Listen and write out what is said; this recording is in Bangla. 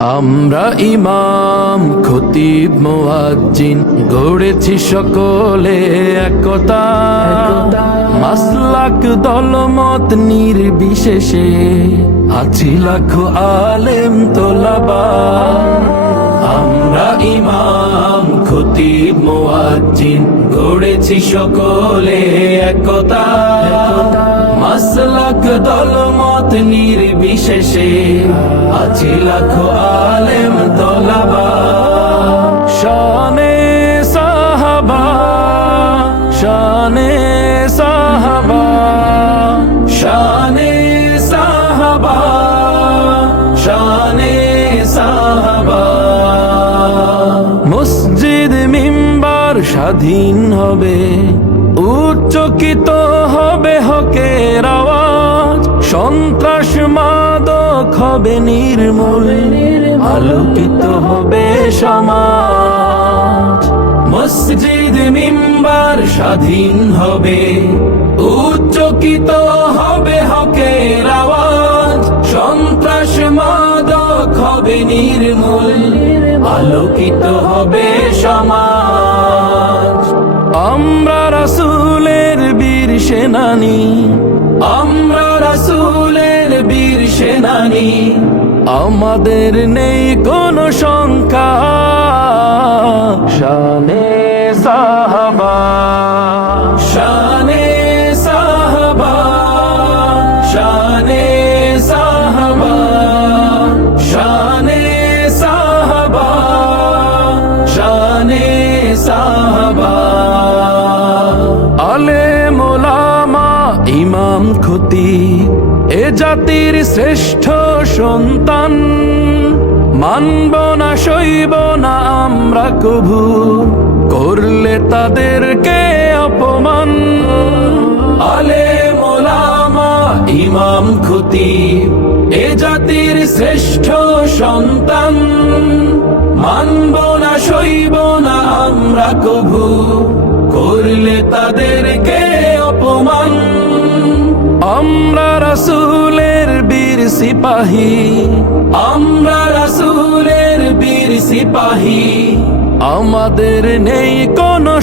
আমরা ইমাম খতিব মুয়াজ্জিন গড়েছি সকলে একতা, মাসলাক দলমত নির্বিশেষে আছি লাখো আলেম তোলাবা। আমরা ইমাম খতিব মুয়াজ্জিন গড়েছি সকলে একতা, মাসলাক দলমত নির্বিশেষে আছি লাখো আলেম তোলাবা। শানে সাহাবা, শানে সাহাবা, শানে সাহাবা, শানে সাহাবা। মসজিদ মিম্বার স্বাধীন হবে, উচ্চকিত হবে হকের আওয়াজ, সন্ত্রাস মাদক হবে নির্মূল, আলোকিত হবে সমাজ। মসজিদ মিম্বার স্বাধীন হবে, উচ্চকিত হবে হকের আওয়াজ, সন্ত্রাস মাদক হবে নির্মূল, আলোকিত হবে সমাজ। আমরা রাসূলের বীর সেনানী, আমরা রাসূলের বীর সেনানী, আমাদের নেই কোনো শঙ্কা। শানে সাহাবা, শানে সাহাবা, শানে সাহাবা, শানে সাহাবা, শানে সাহাবা। আলেম ওলামা ইমাম খতিব এ জাতির শ্রেষ্ঠ সন্তান, মানব না সইব না আমরা কভু করলে তাদেরকে অপমান। আলেম ওলামা ইমাম খতিব এ জাতির শ্রেষ্ঠ সন্তান, মানব না সইব না আমরা কভু করলে তাদেরকে অপমান। আমরা রাসূলের বীর সিপাহী, আমরা রাসূলের বীর সিপাহী, আমাদের নেই কোনো